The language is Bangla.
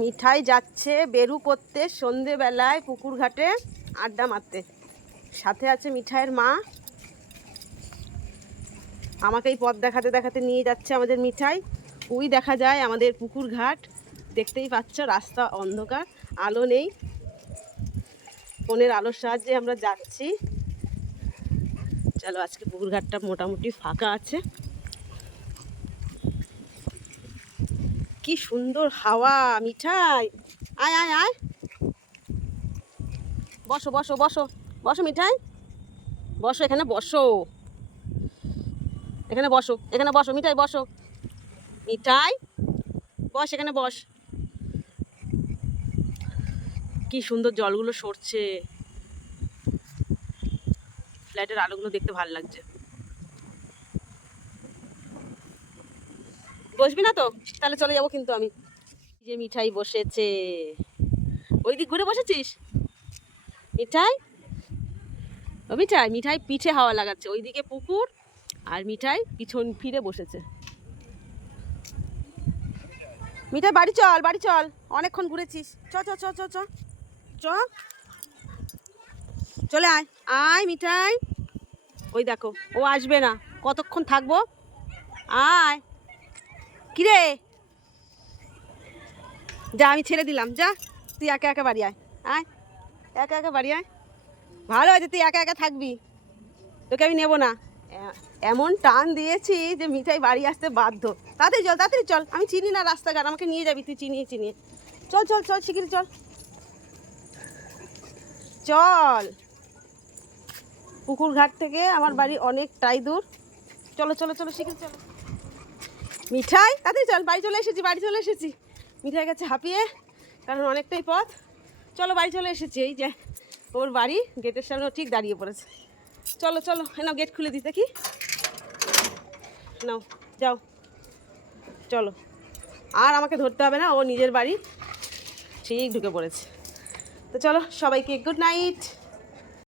মিঠাই যাচ্ছে বেরু করতে সন্ধেবেলায় পুকুর ঘাটে আড্ডা মারতে। সাথে আছে মিঠাইয়ের মা। আমাকে এই পথ দেখাতে দেখাতে নিয়ে যাচ্ছে আমাদের মিঠাই। ওই দেখা যায় আমাদের পুকুর ঘাট, দেখতেই পাচ্ছ রাস্তা অন্ধকার, আলো নেই। ফোনের আলোর সাহায্যে আমরা যাচ্ছি। চলো, আজকে পুকুর ঘাটটা মোটামুটি ফাঁকা আছে। কি সুন্দর হাওয়া। মিঠাই আয় আয় আয়, বসো বসো বসো বসো মিঠাই, বসো এখানে, বসো এখানে, বসো এখানে, বসো মিঠাই, বসো মিঠাই, বস এখানে, বস। কি সুন্দর জলগুলো সরছে, ফ্ল্যাটের আলোগুলো দেখতে ভালো লাগছে। বসবি না তো? তাহলে চলে যাবো কিন্তু আমি। যে মিঠাই বসেছে, ওই দিক ঘুরে বসেছিস মিঠাই? ও মিঠাই, মিঠাই পিঠে হাওয়া লাগাচ্ছে, ওইদিকে পুকুর আর মিঠাই পিছন ফিরে বসেছে। মিঠাই বাড়ি চল, বাড়ি চল, অনেকক্ষণ ঘুরেছিস। চ চ চ চ চ চ, চলে আয় আয় মিঠাই। ওই দেখো, ও আসবে না, কতক্ষণ থাকবো? আয়। কিরে, যা, আমি ছেড়ে দিলাম, যা তুই একা একা বাড়ি আয়। আয়, একা একা বাড়ি আয়। ভালো হয়েছে, তুই একা একা থাকবি, তোকে আমি নেবো না। এমন টান দিয়েছি যে মিঠাই বাড়ি আসতে বাধ্য। তাড়াতাড়ি চল, তাড়াতাড়ি চল, আমি চিনি না রাস্তাঘাট, আমাকে নিয়ে যাবি তুই চিনিয়ে চিনিয়ে। চল চল চল, শিগগিরি চল চল। পুকুর ঘাট থেকে আমার বাড়ি অনেকটাই দূর। চলো চলো চলো, শিগগিরি চলো। মিঠাই তাড়াতাড়ি চল, বাড়ি চলে এসেছি, বাড়ি চলে এসেছি। মিঠাই গেছে হাঁপিয়ে, কারণ অনেকটাই পথ। চলো, বাড়ি চলে এসেছি। এই যে ওর বাড়ি, গেটের সামনে ঠিক দাঁড়িয়ে পড়েছে। চলো চলো, নাও গেট খুলে দিতে, কি নাও, যাও চলো। আর আমাকে ধরতে হবে না, ও নিজের বাড়ি ঠিক ঢুকে পড়েছে। তো চলো, সবাইকে গুড নাইট।